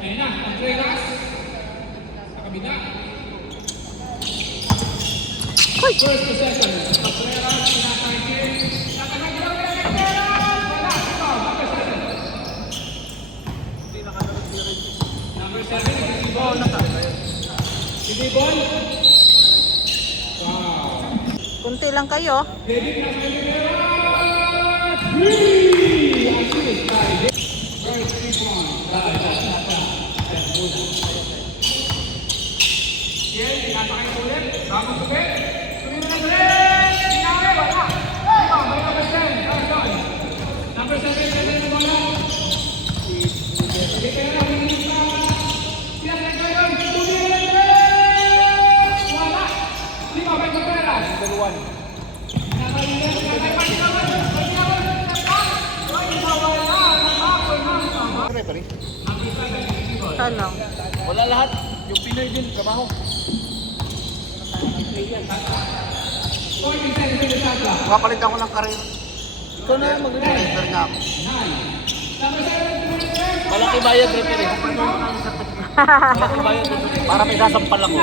Ayan na, Contreras. Sa kabila. First possession. Contreras, pinapaikin. Nakagalaw na Contreras! Wala, ito, number 7. Number 7, si Ball. Si Ball. Wow. Kunti lang kayo. David na sa Rivera. 3! Assist by David. First 3 points. Yan, pinapakain ulit. Bago sulit. Sulit na ulit. Pinakay, wala. Ito, may number 10. Number 7, 7 na wala. Sige, kaya na, hindi pa. Pinakay ko yun. Sulit. Wala. Lima, may kaperas. Number 1. Ano? Wala lahat. Yung Pinoy din, trabaho. Makapalit ako ng karir. Ikaw na lang mag-refer nga ako. Malaki bayad, refer eh. Malaki bayad. Para may sasampal ako.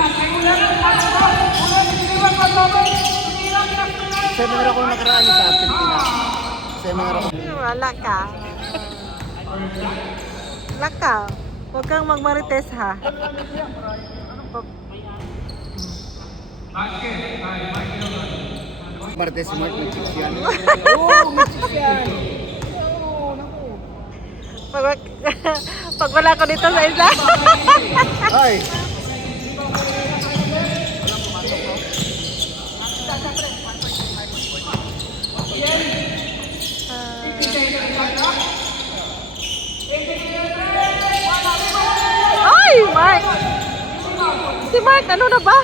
Seminar ako nakaraan sa Pilipinas. Seminar ako. Wala ka. Wala ka. Huwag kang magmarites ha. Martes Smart, may chicks yan. Oo, may chicks yan. Oo, naku. Pag wala ko dito sa isla. Ay! Ay, Mark! Si Mark, ano na ba?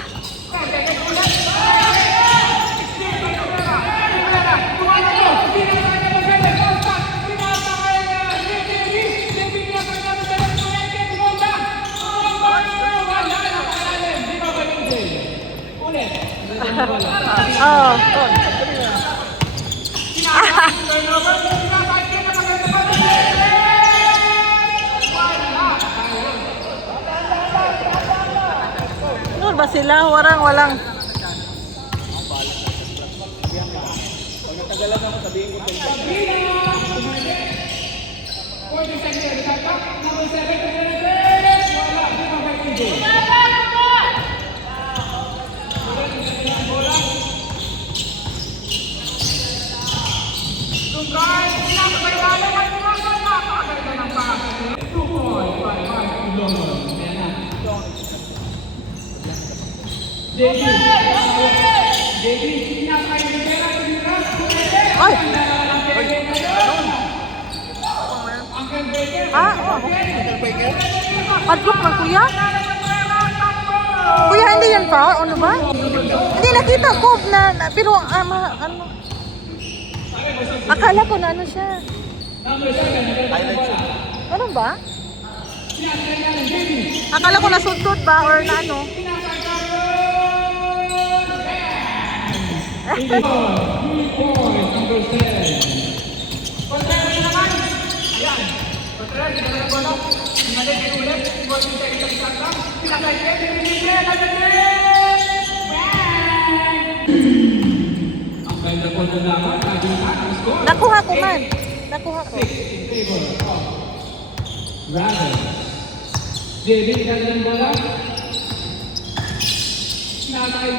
Oh. Ano ba sila? Walang. Pag natagalan ako, sabihin ko din. Ay! Ah, oh. Padlock man, kuya? Kuya, hindi yan pa? Ano ba? Hindi, nakita ko na pero, ano? Akala ko na ano siya. Highlight siya. Ano ba? Akala ko nasuntot ba or na ano? Nakuha ko man. Nakuha ko. Jadi dalam bola. Nakai.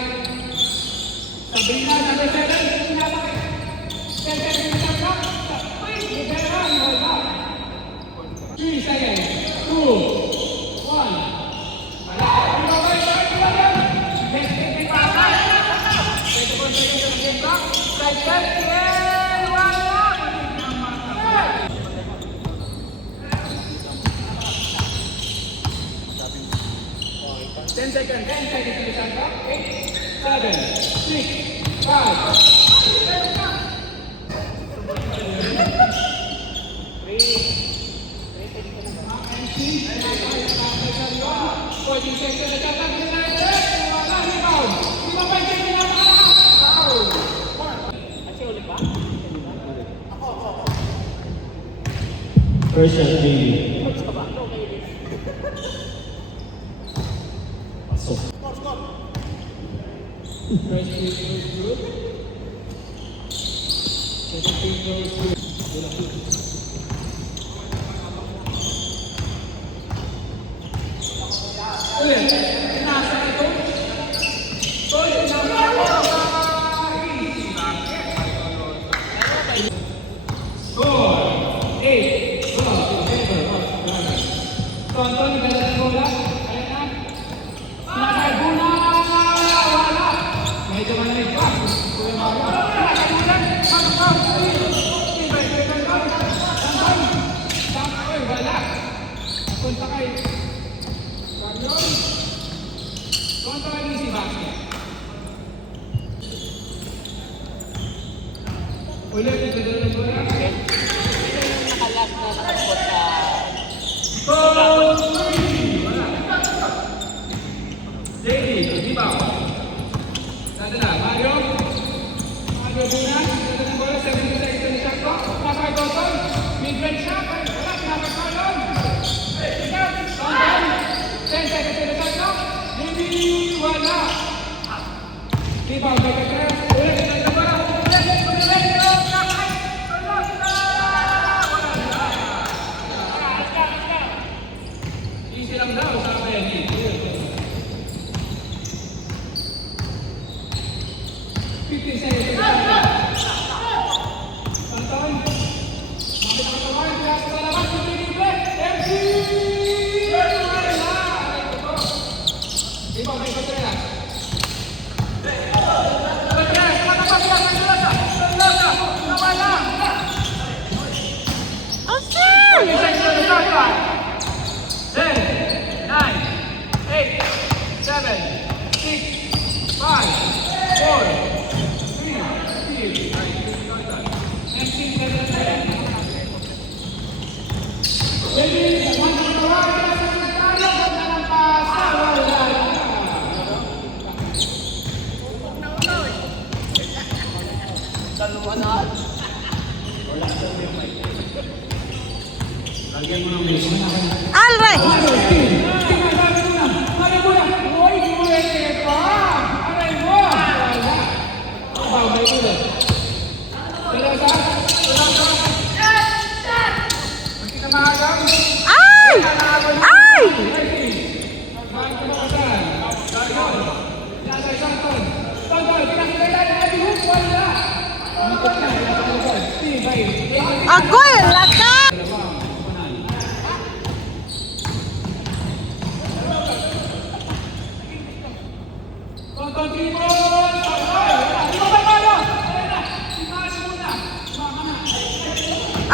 Sabrina number 7. Nakai. 3 seconds. 2, 10 seconds to the center. 8, 7, 6, 5. First shot, baby. First team goes good. Second team goes good. Ulit. Nasa ito. Solid na Score 8. Tonton, ganda ng bola. Ayan na. Nasa bola. Wala. Medyo malamig pa. Kuya Mario. Nasa bola. Wala. Punta kayo. Kontra kay ni Sebastian. Ulit, ito na bola. Nakalas na nakapot na. David, di ba? Nandun na, Mario. Mario Bunas, nandun ang bola, 70 seconds na shot clock. Nasa kay Toton, mid-range shot. Wala, pinapagkalon. Ikaw, Toton, 10 seconds na shot clock. Hindi, wala. Di ba, may kagras. Ulit, ito na bola. Easy lang daw, sabi yan. 15 seconds. Tonton. Makita ka naman. Kaya sa labas. MC! Di ba, may Contreras. Contreras, matapas ka. Contreras. Nawala. Okay! 20 seconds na shot. 10, 9, 8, 7, 6, 5, 4, All right! Ay! Ay! Agoy! Laka!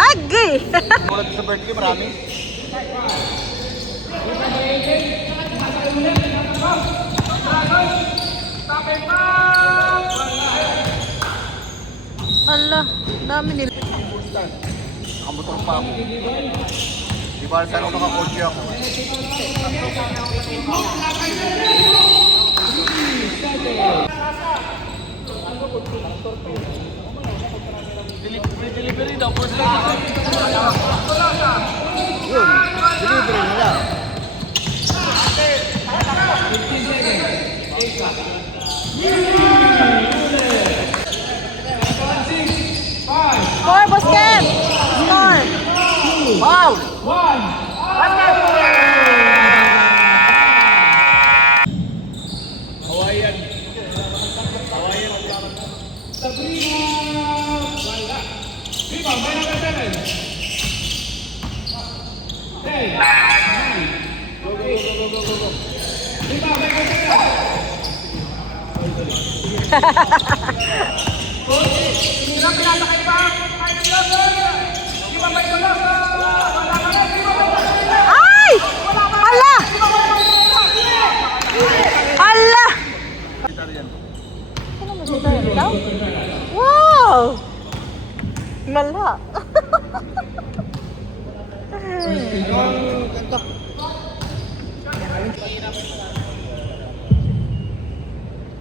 Agay! Tulad sa birthday, marami. Ala, dami nila. Nakamotor pa ako. Di ba saan ako nakakotse ako? Delivery daw, first lang. Yun, delivery nila. Score, Busquets! Score! Foul! Hawaiian. Sabrina. Wala. Viva, may number 7. 10. 9. Go. Viva, may number 7. Hirap pinasakay pa. Ay, di ba may tulos? Wala ka na. Di ba may tulos? Ay! Ala! Ala! Ano mo dito yun daw? Wow! Ngala!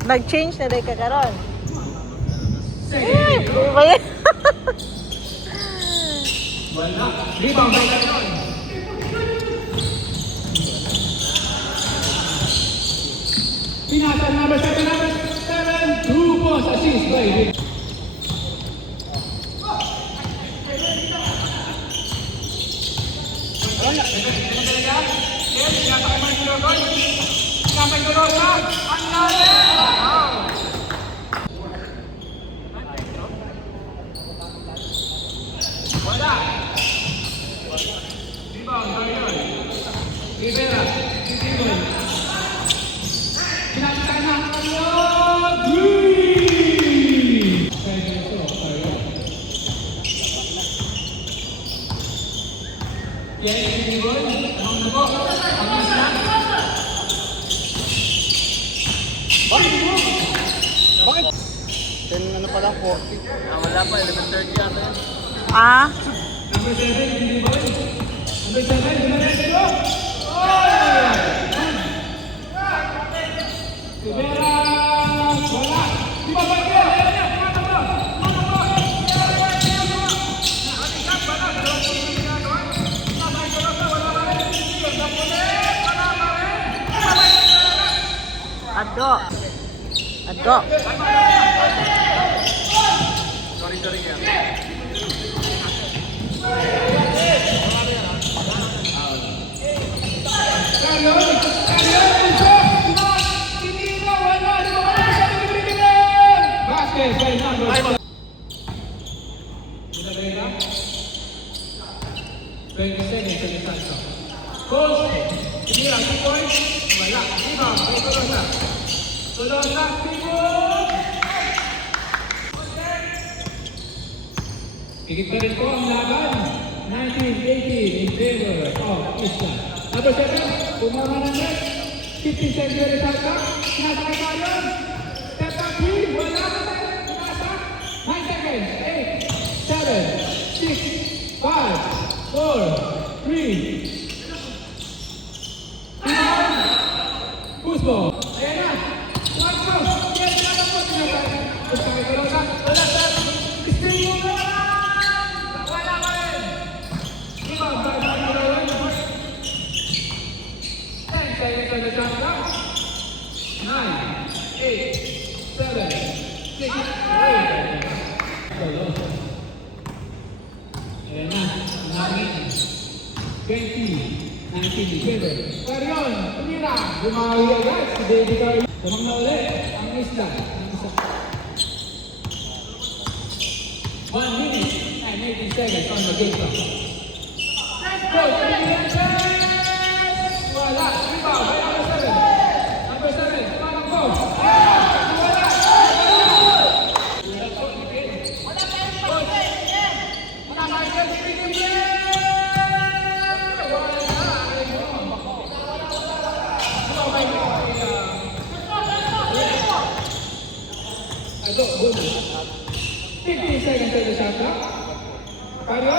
Nag-change na rin ka karon. Eh, ba yan? Wala. Rebound by Ganon. Pinasa number 7, 2 points assist by Vic. Rivera, Titigoy. Pinakita na ang three! Yes, Titigoy. Ang na po. Ang isa. Bakit? 10 ano pa lang, 40. Wala pa, 11:30 yata yan. Ah? Number 7, Titigoy. Number 7, Titigoy. Rivera, wala. Di ba ba ito? Ado. Ado. Sorry yan. Basket by number 20 seconds sa distansa. Post, tinira, 2 points, wala. Rebound, kay Tolosa. Tolosa, rebound! Higit pa rin po ang laban. 19-18 in favor of Isla. Number 7, pumama ng net. 15 seconds sa distansa. Sinasakay tayo. Step up 3, wala. Pumasa. 9 seconds, 8, 7, 6, 5, 4, 3, push ball. Ayan na. One post. Yes, wala po. Push kami ko lang sa. Wala sa. String mo na. Wala pa rin. Rebound. Bye-bye mo na yun. 10 seconds on the shot clock. 9, 8, 7, 6, 8. Ayan na. 20. 19 December. Pero yun, tumira. Bumawi agad si Baby Carl. Tumang na ulit ang Isla. 1 minute and 18 seconds on the game clock. Go! Wala. Rebound by number 7. Number 7. Parang go. Wala. Ito, good. 15 seconds to the shot clock. Pero,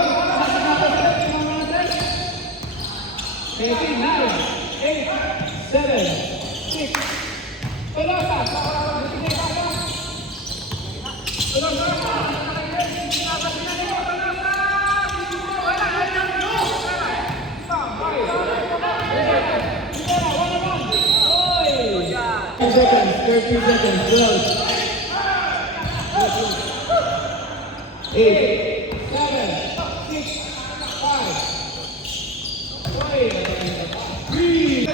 18, 9, 8, 7, 6. Pelosa. Seconds, 30 seconds, 12. 8, 7, 6, 5, 3.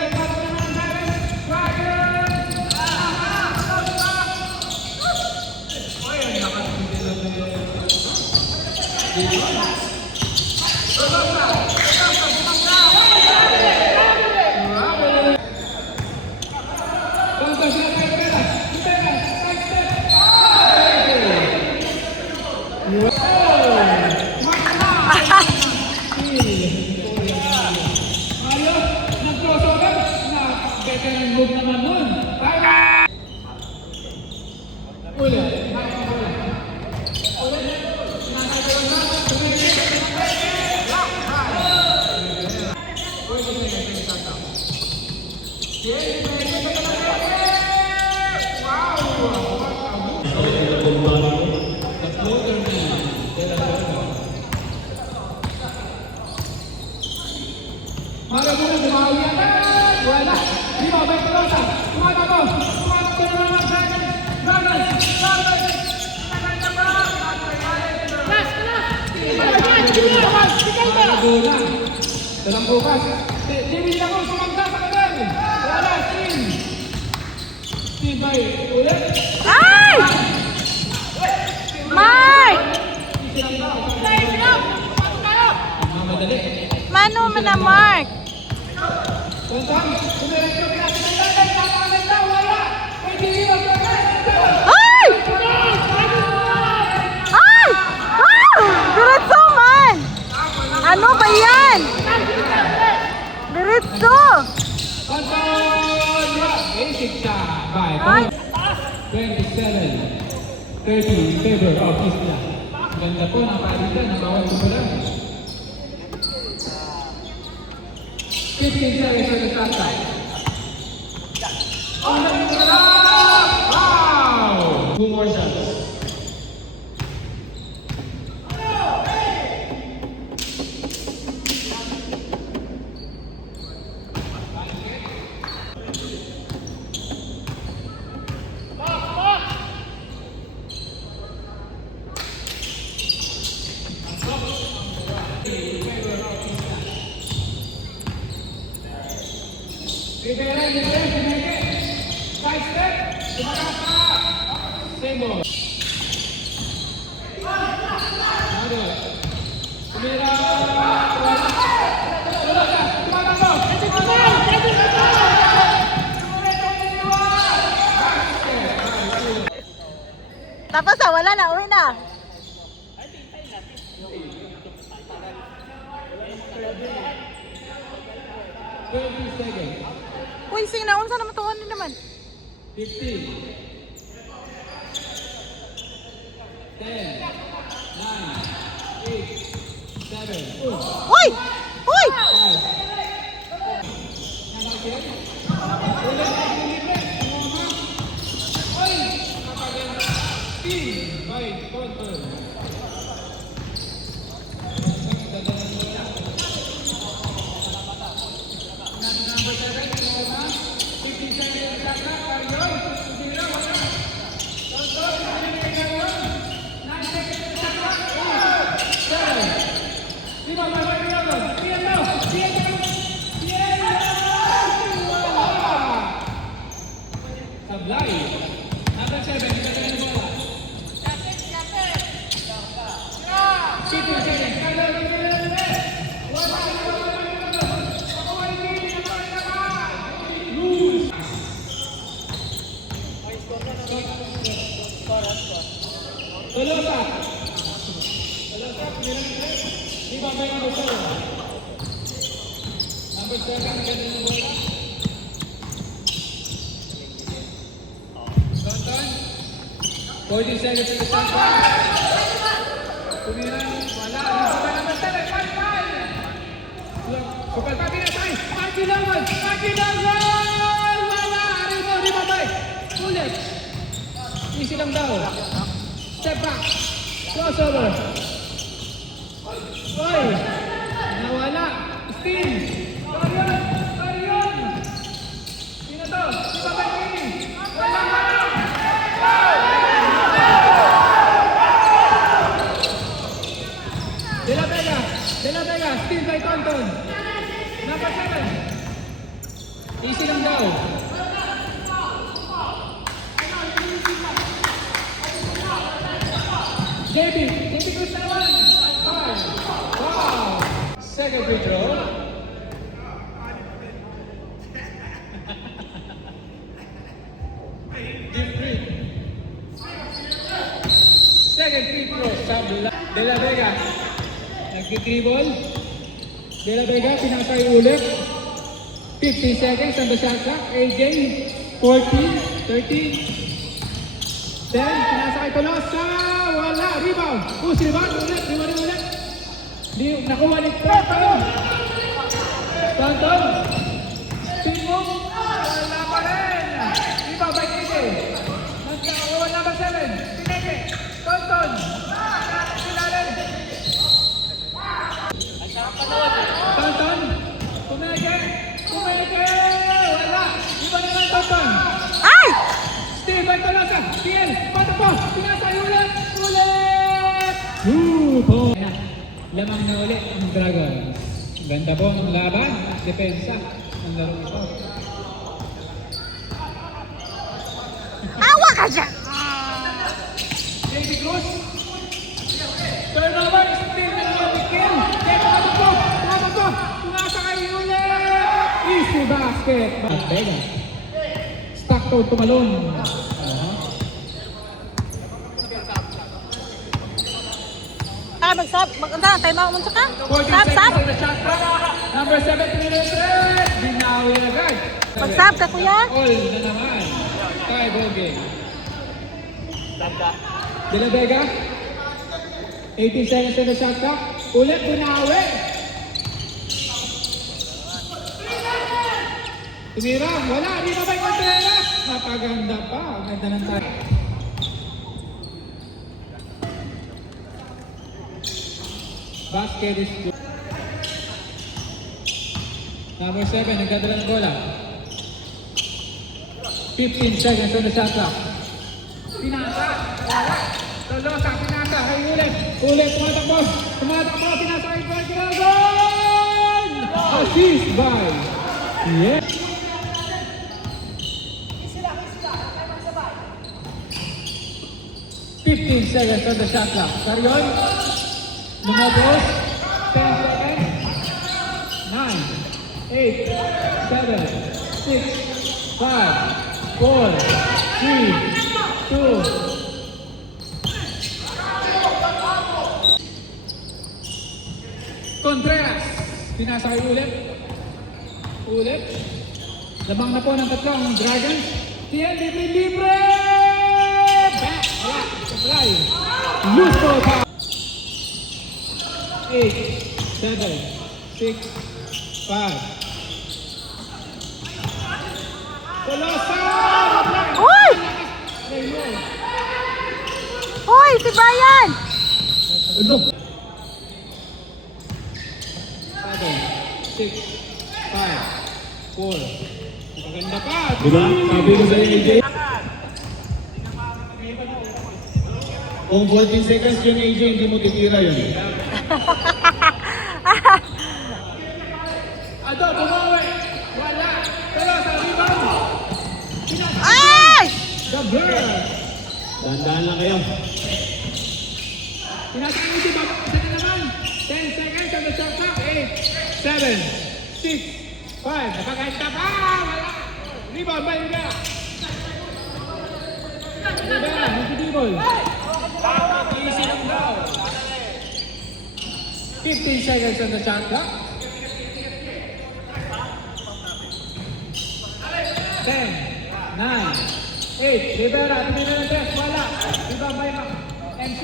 Move naman nun. Ulit. Maga muna, bumawi agad. Wala. Di ba, may Pelosa. Tumatakbo. Bago na. Ito lang bukas. Jimmy ako, sumangga sa kanal. Wala, Steve. Steve ay ulit. Ay! Mark! Madali. Mano mo na, Mark? Tonton, kumirekto pinasimulan. Napakaganda, wala. May Jimmy magkakaroon. Ay! Ay! Ah! Diretso man! Ano ba yan? Diretso! Tonton! Basic shot by Ay! 27-30 in favor of Isla. Ganda po ng palitan ng bawat kupulan. 15 seconds on the shot side. Wow! 2 more shots. Rivera, Rivera. 5 step. Tumakas pa. Same ball. Ano? Tumira. Tulog ka. Tumakas mo. Tapos ah, wala na, uwi na. Seconds. Uy, sing na, unsa naman tuwan din naman. 15. 10. 9. 8. 7. Uy! Uy! 15 by Tonton. Number 7, 15 seconds na Carrion. Tumira, wala. Tonton, binibigay Carrion. 9 seconds na shot clock. 8, 7. Lima, bye-bye, Carrion. Tiyan mo. Tiyan mo. Tiyan mo. Wala. Sablay. Number 7, kita tayo ng bola. 15 seconds. Carrion, wala. Tolosa. Di ba may number 7? Number 7, ganun yung bola. Tonton. 40 seconds to the shot clock. Tumira. Wala. Number 7, 5-5. Kupal pa pinatay. Marky Logan. Marky Logan! Wala. Di ba bay? Ulit. Easy lang daw. Step back. Crossover. Oy! Nawala. Steam. Carrion. Carrion. Sino to? Di ba bay Kimi? Wala. De La Vega. De La Vega. Steal by Tonton. Number 7. Easy lang daw. JB goes down. 5. Wow. Second free throw. Deep three. Second free throw. Sabla. De La Vega. Nag-dribble. De La Vega, pinasay ulit. 50 seconds on the shot clock. AJ, 14, 13. Then, pinasakay Tolosa. Wala. Rebound. Push rebound. Ulit. Rebound ulit. Nakuha ni Tonton. Tonton. Spin move. Wala pa rin. Rebound by KJ. Nagkakuha number 7. Pineke. Tonton. Silalim. Tonton. Pumeke. Pumeke. Wala. Iba naman Tonton. Ay! Steven Tolosa. PL. Pato po. Pinasay ulit. Ulit. 2 points. Lamang na ulit ang Dragons. Ganda po ng laban. Depensa ng laro ito. Awa ka dyan! JB Cruz. Turnover. Still na naman kill. Kaya tumatakbo. Tumatakbo. Tumasa kay ulit. Easy basket. Vega. Stockton tumalon. Mag-sab. Time out mo ka? 14 Sab, sab. seconds on the shot clock. Number 7 minutes. Binawi agad. Mag-sab ka, kuya. All na naman. Kay Boge. Ganda. De La Vega. 18 seconds on the shot clock. Ulit binawi. Tumira. Wala. Di na ba yung Contreras? Napaganda pa. Ang ganda ng tayo. Basket is good. Number 7, nagdadala ng bola. 15 seconds on the shot clock. Pinasa. Wala. Tolosa, pinasa. Ay, ulit. Ulit. Tumatakbo. Tumatakbo. Pinasa kay Bergeragon. Assist by. Yes. Fifteen seconds on the shot clock. Sarion. Lumabos. 10 seconds. 9, 8, 7, 6, 5, 4, 3, 2. Contreras. Pinasa kay ulit. Ulit. Lamang na po ng tatlong Dragons. Tiyan, libre! Back! Wala. Supply. Loose ball pa. 8, 7, 6, 5. Tolosa! Uy! Uy, si Brian! 7, 6, 5, 4. Maganda pa. Diba? Sabi ko sa AJ. Kung 14 seconds yung AJ, hindi mo titira yun. Ado, bumawi. Wala. Tolosa, rebound. Ay! The Bird. Dahan-dahan lang kayo. Pinasok mo si Bob. Isa na naman. 10 seconds on the shot clock. 8, 7, 6, 5. Napaganda pa. Wala. Rebound by Rivera. Rivera, nagtitibol. Easy lang daw. 15 seconds on the shot clock. 10, 9, 8. Rivera, tumira ng 3. Wala. Rebound by MC.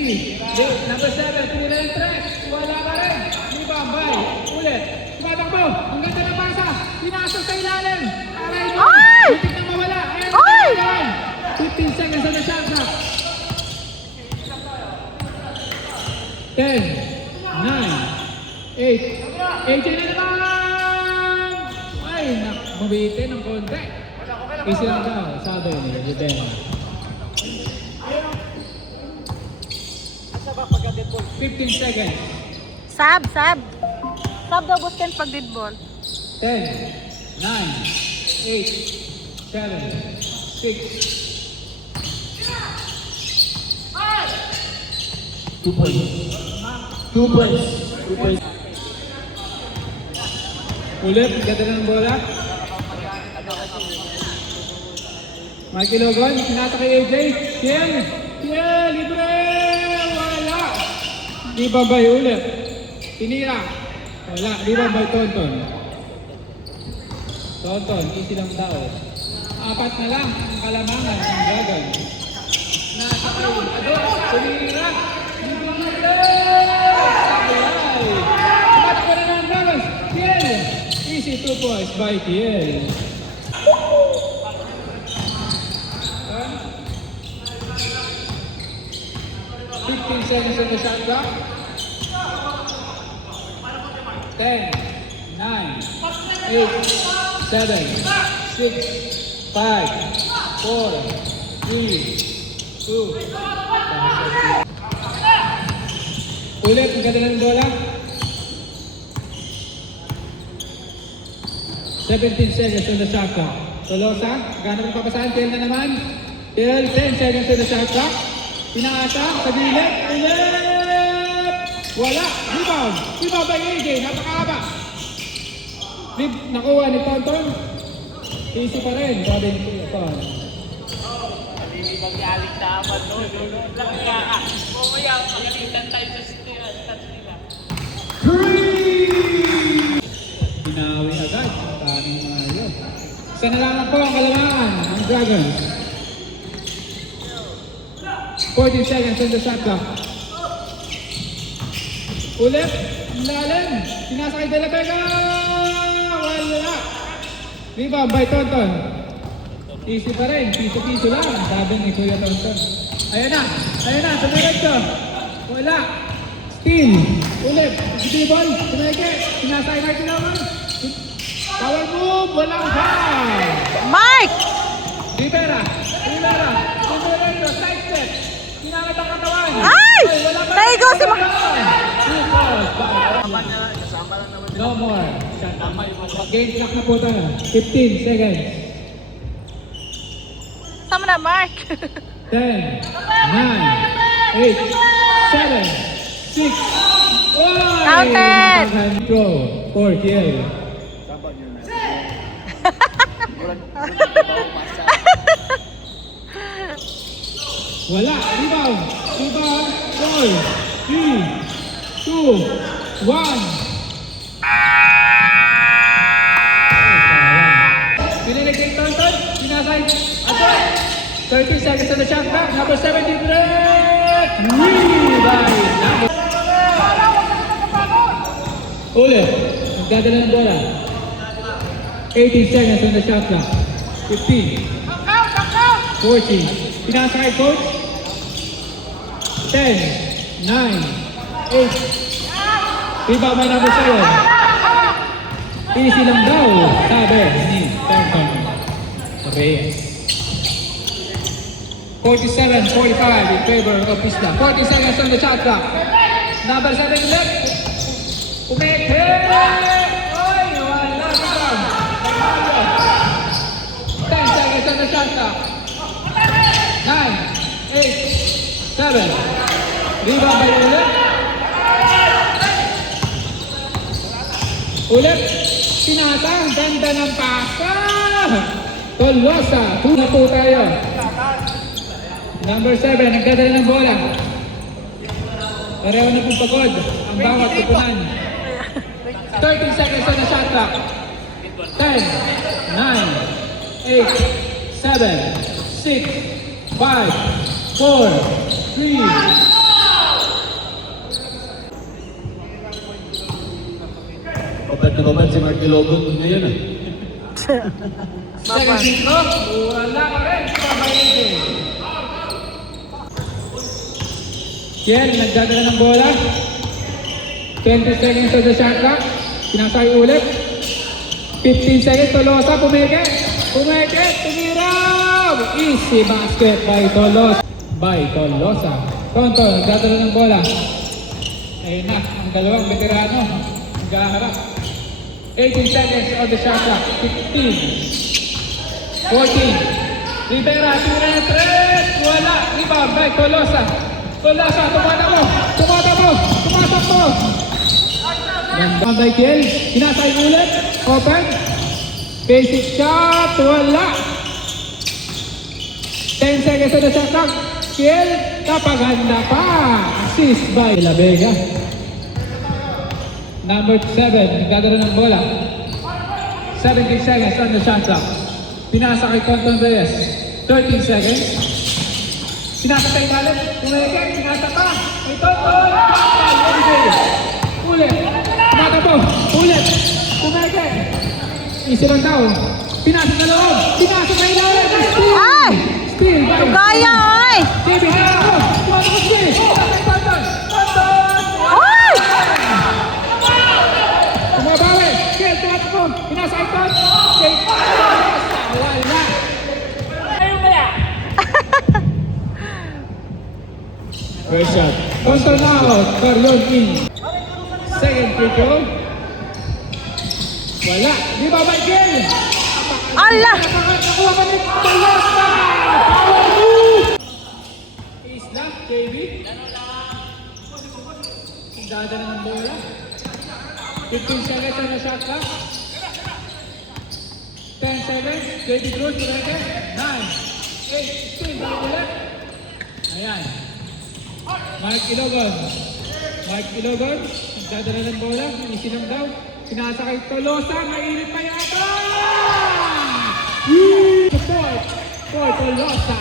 Number 7, tumira ng 3. Wala pa rin. Rebound by. Ulit. Tumatakbo. Ang ganda ng pasa. Pinasok sa ilalim. Aray mo. Ay! Muntik na mawala. Ayan. Ay! 15 seconds on the shot clock. 10, 9, 8. AJ na naman! Ay, mabitin ng konti. Easy lang daw, sabi ni Rivera. 15 seconds. Sab, sab. Sab daw busken pag dead ball. 10, 9, 8, 7, 6. 2 points. 2 points. 2 points. Ulit, ganda ng bola. Mikey Logon, sinata kay AJ. Kiel! Kiel! Libre! Wala! Di babay ulit. Tinira. Wala. Di babay Tonton. Tonton, easy lang daw. 4 na lang ang kalamangan ng Dragon. Nasa kay Ado. Tinira. Libre! Sabay! Tumatakbo na ng Dragons. Kiel! Easy 2 points by Kiel. 15 seconds on the shot clock. 10, 9, 8, 7, 6, 5, 4, 3, 2. Ulit, ang ganda ng bola. 17 seconds on the shot clock. Tolosa, gano'n ang papasahan? Kel na naman. Kel, 10 seconds on the shot clock. Pinaasa, sa gilid, ulit! Wala, rebound. Rebound by AJ, napakahaba. Nakuha ni Tonton. Easy pa rin, sabi ni Tonton. Hindi mag-aalik naman, no? Lang ka. Mamaya, pagalitan tayo sa stats nila. Pinawi agad. Taning mga yun. Isa na lang po ang kalamangan ng Dragons. 14 seconds on the shot clock. Ulit. Lalim. Sinasakay de la Vega. Wala. Rebound by Tonton. Easy pa rin. Piso-piso lang. Sabi ni Kuya Tonton. Ayan na. Ayan na. Sumunod ko. Wala. Steal. Ulit. Dribble. Tumeke. Sinasakay natin naman. Power move. Walang foul. Mike! Rivera. Rivera. Rivera. Side step. Pinangat ang katawan. Ay! Naigo si Ma... No more. Game clock na po tayo. 15 seconds. Sama na, Mark. 10, 9, 8, 7, 6, 1. Counted. Throw. 4 kill. Wala. Rebound. Rebound. 4, 3, 2, 1. Pinilig kay Tonton. Sinasay. Ato. 30 seconds on the shot clock. Number 73. Rebound. Ulit. Nagdadala ng bola. 18 seconds on the shot clock. 15. 14. Pinasa kay coach. 10, 9, 8. Rebound by number 7. Easy lang daw, sabi ni Tonton Reyes. 47-45 in favor of Isla. 40 seconds on the shot clock. Number 7 left. Umeke! Oy, wala rebound. 10 seconds on the shot clock. 9, 8, 7. Rebound by ulit. Ulit. Pinasa. Ang ganda ng pasa. Tolosa. Tuna po tayo. Number 7. Nagdadala ng bola. Pareho na pong pagod. Ang bawat kupunan. 30 seconds on the shot clock. 10, 9, 8, 7, 6, 5, 4, 3. Kapag naman si Mark Ilogon na yun ah. Second free throw. Wala ka rin. Pabayente. Kiel, nagdadala ng bola. 20 seconds on the shot clock. Pinasay ulit. 15 seconds. Tolosa. Pumeke. Pumeke. Tumiraw. Easy basket by Tolosa. Tonton, nagdadala ng bola. Ayun na. Ang dalawang veterano. Naghaharap. 18 seconds on the shot clock. 15. 14. Rivera. Tiretret. Wala. Rebound by Tolosa. Tolosa. Tumatakbo. Tumatakbo. Rebound by Kiel. Pinasay ulit. Open. Basic shot. Wala. 10 seconds on the shot clock. Kiel. Kapaganda pa. Assist by La Vega. Number 7, nagdadala ng bola. 17 seconds on the shot clock. Pinasa kay Tonton Reyes. 13 seconds. Pinasa kay Caleb. Tumeke, pinasa pa. Kay Tonton. Ulit. Tumatakbo. Ulit. Tumeke. Easy lang daw. Pinasa sa loob. Pinasa kay Caleb. Steal. Ay! Steal. Gaya, ay! Baby, tumatakbo. Tumatakbo. Pinasa kay Tonton. Tonton. Ay! Tumabawi! Kiel, tumatakbo! Pinasa ipon! Kiel, wala! First shot. Tonton out, Carrion in. Second free throw. Wala. Di ba, Michael? Ala! Nakuha ka ni Tolosa! Power move! Ace lang, JB. Dadala ng bola. 15 seconds on the shot clock. 10 seconds. JB Cruz, Turete. 9, 8, 16. Balik ulit. Ayan. Mark Ilogon. Mark Ilogon. Dadala ng bola. Easy lang daw. Sinasakay Tolosa. Mainit pa yata! Support for Tolosa.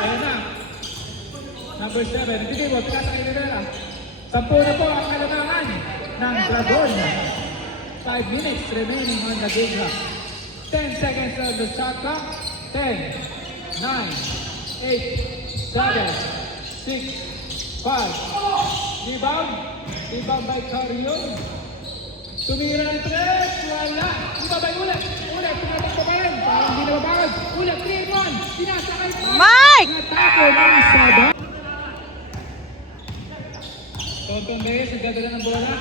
Ayan na. Number 7. Hindi mo, pinasakay na nila. 10 na po ang kalamangan ng Dragon. 5 minutes remaining on the game clock. 10 seconds on the shot clock. 10, 9, 8, 7, 6, 5. Rebound. Rebound by Carrion. Tumira ng 3. Wala. Ibabay ulit. Ulit. Tumatakbo pa rin. Parang hindi nababagod. Ulit. 3-1. Sinasakay pa. Mike! Natako ng Sada. Tonton Reyes, nagdadala ng bola.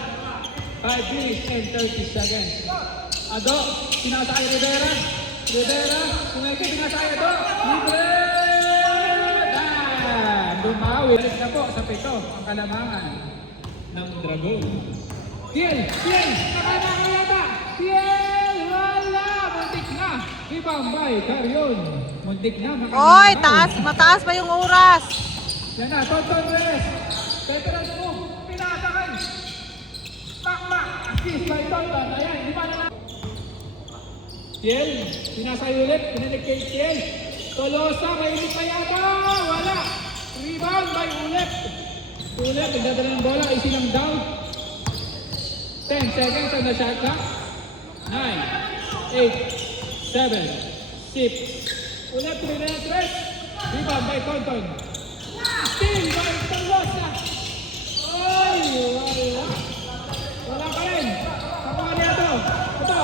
5 minutes and 30 seconds. Ado, sinasakay Rivera. Rivera, sumeke, sinasakay Ado. Libre! Bumawi. Balik na po sa 7 ang kalamangan ng Dragon. Tiel! Tiel! Nakanakayata! Tiel! Wala! Muntik na! Ibambay, Carrion. Muntik na. Oy, taas, mataas pa yung oras. Yan na, Tonton Reyes. Veteran mo, pinasakay. Bakbak, assist by Tonton. Ayan, di ba na? Tiel, pinasakay ulit. Pinalig kay Tiel. Tolosa, mainit pa yata. Wala. Rebound by Ulit. Ulit, nagdadala ng bola. Easy lang down. 10 seconds on the shot clock. 9, 8, 7, 6. Ulit, pinili ng 3. Rebound by Tonton. Steal by Tolosa. Ay, wala. Wala pa rin. Kapag niya ito. Ito.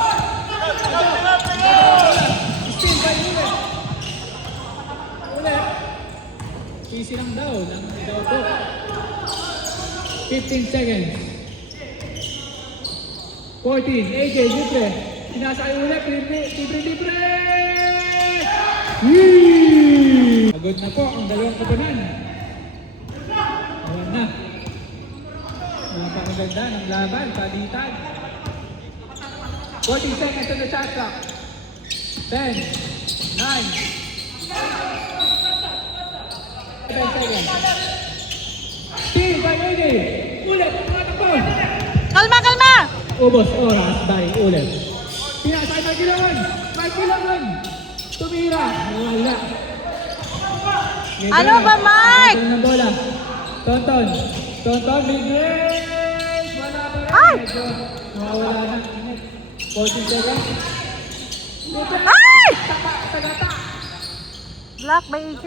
Steal by Ulit. Ulit. Easy lang daw. Lang daw po. 15 seconds. 14. AJ, libre. Sinasakay ulit. Libre. Pagod na po ang dalawang kapanan. Awan na. Napakaganda ng laban. Palitan. 40 seconds on the shot clock. 10, 9, 7 seconds. Steal by AJ. Ulit. Tumatakbo. Kalma, kalma! Ubos oras by Ulit. Pinasay Magkilangan. Magkilangan. Tumira. Wala. Ano ba, Mike? Ng bola. Tonton. Tonton, mid-range. Wala pa rin. Ay! Medyo nawawala na. 40 seconds. Ay! Tagata. Black by AJ.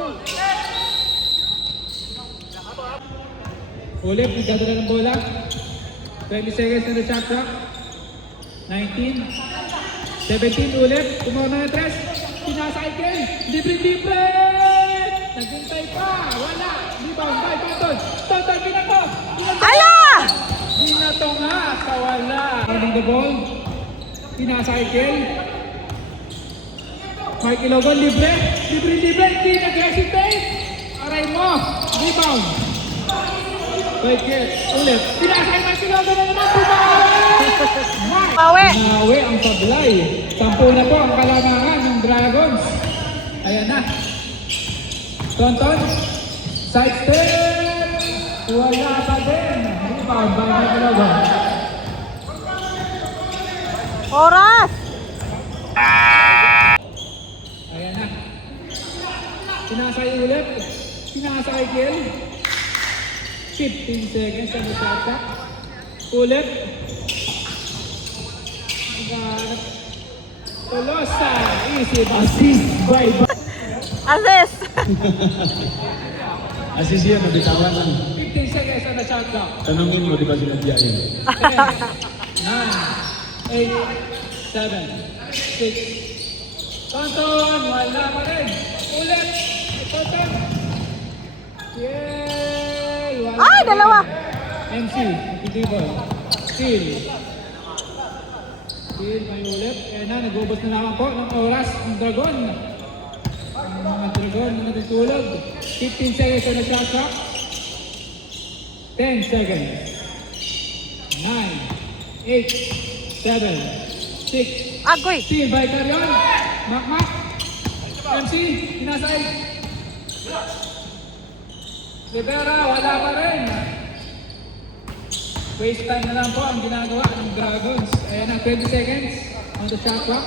Ulit, nagdadala ng bola. 20 seconds on the shot clock. 19. 17 ulit. Tumawa na ng 3. Pinasakay Ken. Libre. Naghintay pa. Wala. Rebound by Tonton. Tonton, binato. Ala! Binato nga sa wala. Holding the ball. Pinasakay Ken. Mike Ilogon, libre. Hindi nag-hesitate. Aray mo. Rebound. Michael, ulit. Pinasakay Mike Ilogon na naman. Mike. Pawe. Nawe ang sablay. 10 na po ang kalamangan ng Dragons. Ayan na. Tonton. Side step. Wala pa din. Rebound by Mike Ilogon. Oras. Ayan na. Pinasakay ulit. Pinasakay Kiel. 15 seconds on the shot clock. Ulit. Tolosa. Easy. Assist by Assist. Assist yan, nabitawan lang. 15 seconds on the shot clock. Tanungin mo, di ba sinadya yun? 10, 9, 8, 7, 6. Tonton, wala pa rin. Ulit. Tonton. Yay! Wala Ay, pa rin. dalawa. MC, Pitibol. Steal. Still, may ulit. Ayan na, nag-ubos na naman po ng oras ang Dragon. Ang mga Dragon na natutulog. 15 seconds on the shot clock. 10 seconds. 9, 8, 7, 6. Agoy. Still by Carion. Makmak. MC, hinasay. Rivera, wala pa rin. Waste time na lang po ang ginagawa ng Dragons. Ayan na, 20 seconds on the shot clock.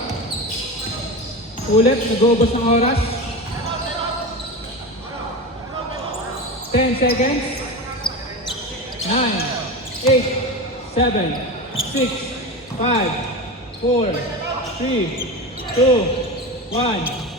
Ulit, nag-uubos ng oras. 10 seconds. 9, 8, 7, 6, 5, 4, 3, 2, 1.